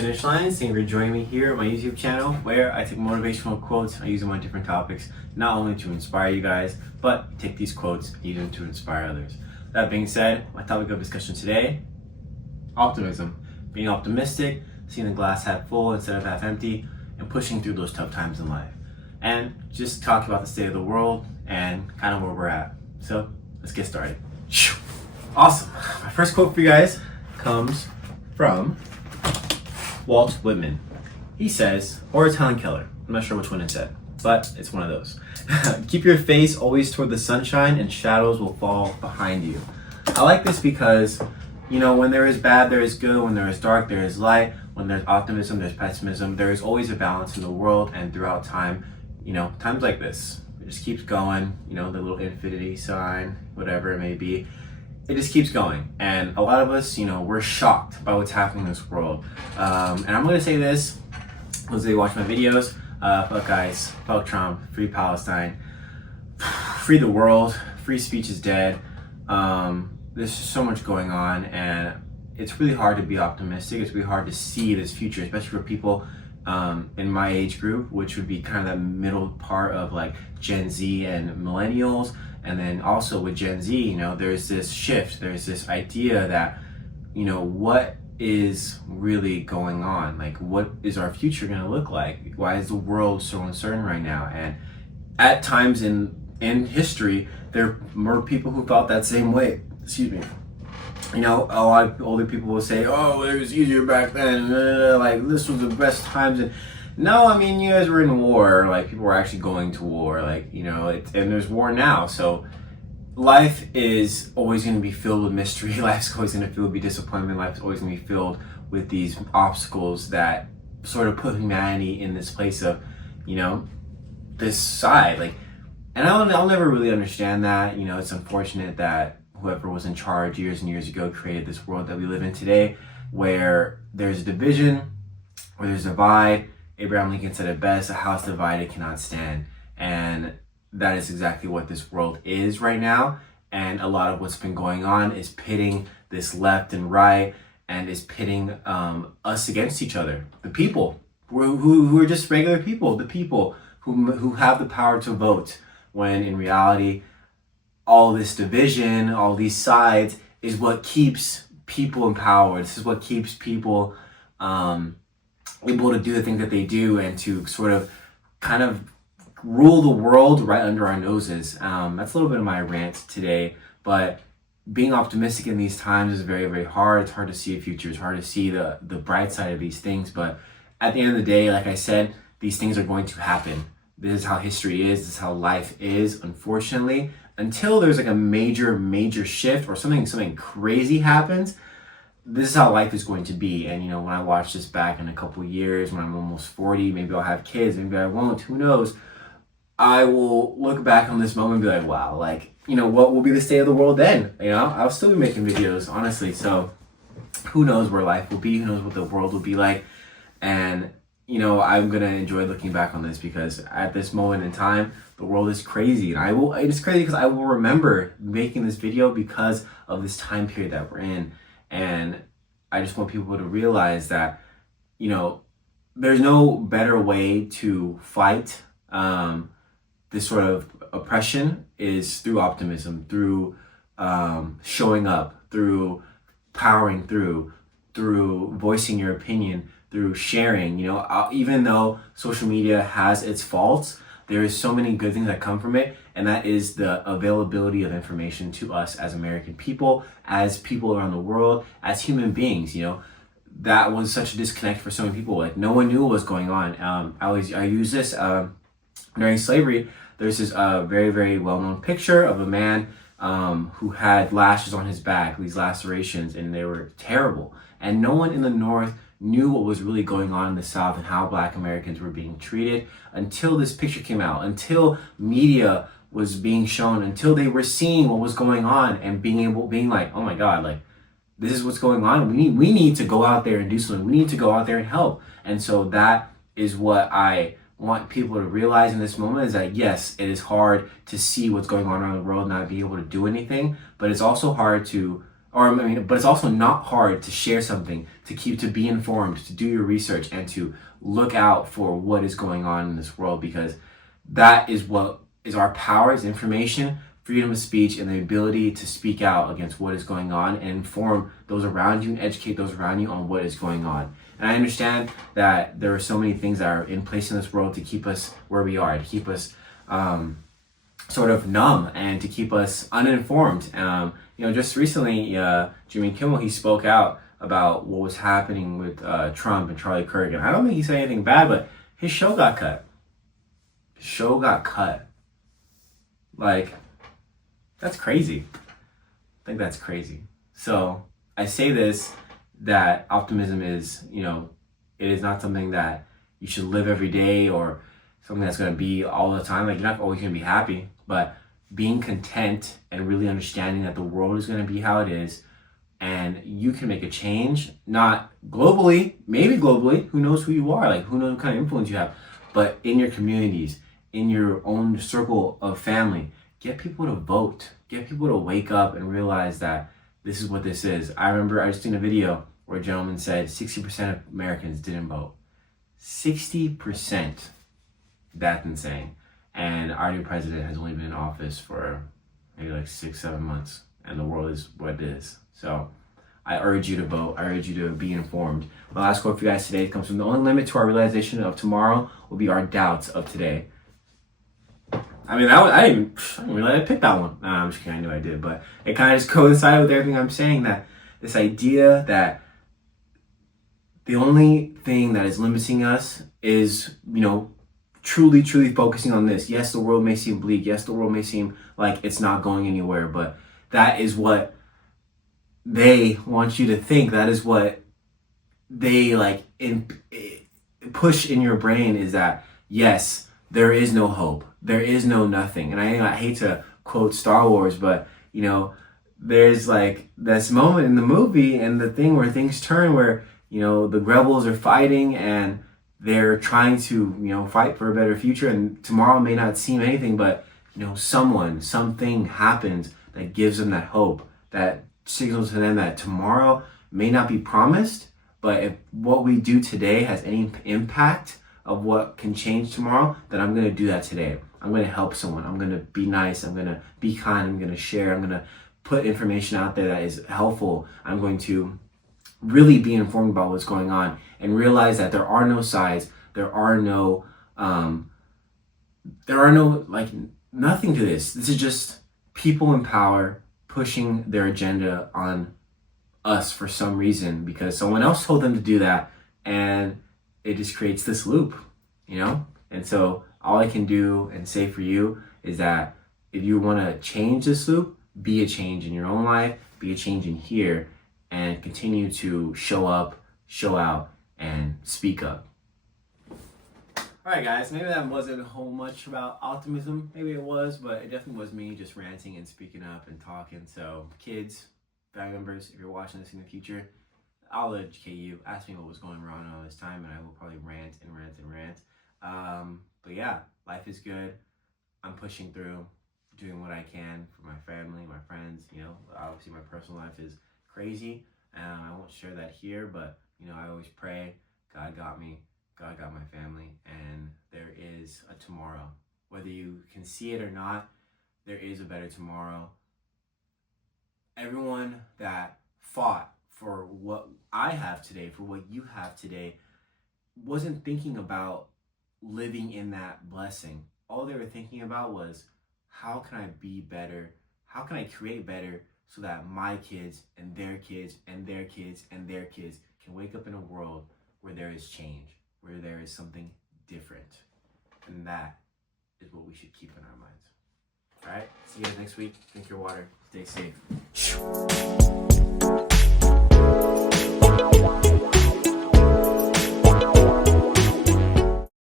finish lines. Thank you for joining me here on my YouTube channel where I take motivational quotes. I use them on different topics, not only to inspire you guys, but take these quotes and use them to inspire others. That being said, my topic of discussion today, optimism. Being optimistic, seeing the glass half full instead of half empty, and pushing through those tough times in life. And just talk about the state of the world and kind of where we're at. So let's get started. Awesome. My first quote for you guys comes from Walt Whitman. He says, or it's Helen Keller, I'm not sure which one it said, but it's one of those. Keep your face always toward the sunshine and shadows will fall behind you. I like this because, when there is bad, there is good. When there is dark, there is light. When there's optimism, there's pessimism. There is always a balance in the world, and throughout time, times like this, it just keeps going, the little infinity sign, whatever it may be. It just keeps going. And a lot of us, we're shocked by what's happening in this world. And I'm going to say this, those of you watch my videos, fuck guys, fuck Trump, free Palestine, free the world, free speech is dead. There's just so much going on, and it's really hard to be optimistic. It's really hard to see this future, especially for people in my age group, which would be kind of that middle part of like Gen Z and millennials. And then also with Gen Z, there's this shift, there's this idea that, what is really going on? Like, what is our future going to look like? Why is the world so uncertain right now? And at times in history, there were people who felt that same way. Excuse me. A lot of older people will say, oh, it was easier back then. Like, this was the best times. And no, you guys were in war. Like, people were actually going to war. Like, and there's war now. So life is always going to be filled with mystery. Life's always going to filled with disappointment. Life's always going to be filled with these obstacles that sort of put humanity in this place of, this side. Like, and I'll never really understand that. It's unfortunate that whoever was in charge years and years ago created this world that we live in today, where there's a division, where there's a divide. Abraham Lincoln said it best, a house divided cannot stand. And that is exactly what this world is right now. And a lot of what's been going on is pitting this left and right, and is pitting us against each other. The people who are just regular people, the people who have the power to vote, when in reality, all this division, all these sides is what keeps people in power. This is what keeps people able to do the things that they do and to sort of kind of rule the world right under our noses. That's a little bit of my rant today, but being optimistic in these times is very, very hard. It's hard to see a future. It's hard to see the bright side of these things. But at the end of the day, like I said, these things are going to happen. This is how history is. This is how life is, unfortunately. Until there's like a major shift or something crazy happens, this is how life is going to be. And when I watch this back in a couple years, when I'm almost 40, maybe I'll have kids, maybe I won't, who knows? I will look back on this moment and be like, wow, like, what will be the state of the world then? I'll still be making videos, honestly. So who knows where life will be? Who knows what the world will be like? And I'm going to enjoy looking back on this, because at this moment in time, the world is crazy. And it's crazy because I will remember making this video because of this time period that we're in. And I just want people to realize that, there's no better way to fight this sort of oppression is through optimism, through showing up, through powering through voicing your opinion, through sharing. Even though social media has its faults, there is so many good things that come from it, and that is the availability of information to us as American people, as people around the world, as human beings. That was such a disconnect for so many people. Like, no one knew what was going on. I use this during slavery. There's this very, very well-known picture of a man who had lashes on his back, these lacerations, and they were terrible. And no one in the North knew what was really going on in the South and how Black Americans were being treated until this picture came out, until media was being shown, until they were seeing what was going on and being like, oh my God, like, this is what's going on. We need to go out there and do something. We need to go out there and help. And so that is what I want people to realize in this moment, is that yes, it is hard to see what's going on around the world, not be able to do anything, but it's also hard to but it's also not hard to share something, to be informed, to do your research, and to look out for what is going on in this world, because that is what is our power, is information, freedom of speech, and the ability to speak out against what is going on and inform those around you and educate those around you on what is going on. And I understand that there are so many things that are in place in this world to keep us where we are, to keep us sort of numb, and to keep us uninformed. Just recently, Jimmy Kimmel, he spoke out about what was happening with Trump and Charlie Kirk. And I don't think he said anything bad, but his show got cut. His show got cut. Like, that's crazy. I think that's crazy. So I say this, that optimism is, it is not something that you should live every day, or something that's going to be all the time. Like, you're not always going to be happy, but being content and really understanding that the world is going to be how it is, and you can make a change, not globally, maybe globally, who knows who you are, like who knows what kind of influence you have, but in your communities, in your own circle of family, get people to vote, get people to wake up and realize that this is what this is. I remember I just seen a video where a gentleman said 60% of Americans didn't vote. 60%. That's insane. And our new president has only been in office for maybe like 6-7 months, and the world is what it is. So I urge you to vote. I urge you to be informed. My last quote for you guys today comes from: the only limit to our realization of tomorrow will be our doubts of today. I mean, I didn't realize I picked that one. Nah, I'm just kidding. I knew I did, but it kind of just coincided with everything I'm saying, that this idea that the only thing that is limiting us is, truly focusing on this. Yes, the world may seem bleak. Yes, the world may seem like it's not going anywhere, but that is what they want you to think. That is what they push in your brain, is that, yes, there is no hope. There is no nothing. And I hate to quote Star Wars, but, there's like this moment in the movie and the thing where things turn, where, the rebels are fighting and they're trying to, fight for a better future. And tomorrow may not seem anything, but, something happens that gives them that hope, that signals to them that tomorrow may not be promised, but if what we do today has any impact of what can change tomorrow, then I'm going to do that today. I'm going to help someone. I'm going to be nice. I'm going to be kind. I'm going to share. I'm going to put information out there that is helpful. I'm going to really be informed about what's going on, and realize that there are no sides. There are no nothing to this. This is just people in power pushing their agenda on us for some reason, because someone else told them to do that, and it just creates this loop, And so all I can do and say for you is that if you want to change this loop, be a change in your own life, be a change in here, and continue to show up, show out, and speak up. Alright guys, maybe that wasn't a whole much about optimism. Maybe it was, but it definitely was me just ranting and speaking up and talking. So kids, family members, if you're watching this in the future, I'll educate you. Ask me what was going wrong all this time, and I will probably rant. But yeah, life is good. I'm pushing through, doing what I can for my family, my friends. Obviously my personal life is crazy. I won't share that here, but I always pray, God got me, God got my family, and there is a tomorrow. Whether you can see it or not, there is a better tomorrow. Everyone that fought for what I have today, for what you have today, wasn't thinking about living in that blessing. All they were thinking about was, how can I be better? How can I create better so that my kids and their kids and their kids and their kids can wake up in a world where there is change, where there is something different. And that is what we should keep in our minds. All right, see you guys next week. Drink your water. Stay safe.